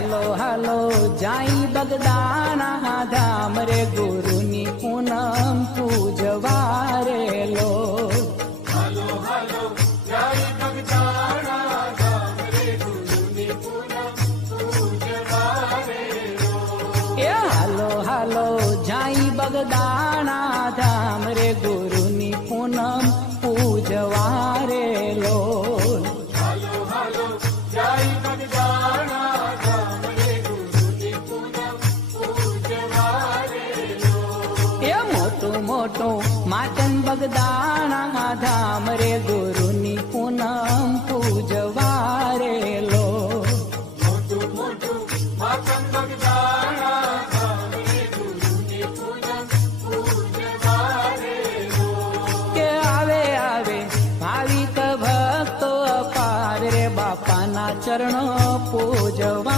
હાલો હાલો જાઈ બગદાણા ધામ રે ગુરુની પૂનમ પૂજવા રે લો. હાલો હાલો જાય બગદાણા ધામ રે ગુરુની પૂનમ પૂજવા રે લો. એ હાલો હાલો જાઈ બગદાણા ધામ રે ગુરુની પૂનમ પૂજવા રે લો. હાલો હાલો જાય બગદાણા ધામ રે ગુરુની પૂનમ પૂજવા રે લો. એ મોટું મોટું માતન બગદાણા ધામ રે ગુરુની પૂનમ પૂજવા રે લો. મોટું મોટું માતમ બગદાણા ધામ રે ગુરુની પૂનમ પૂજવા રે લો. કે આવે આવે ભાવિક ભક્તો અપાર રે બાપાના ચરણો પૂજવા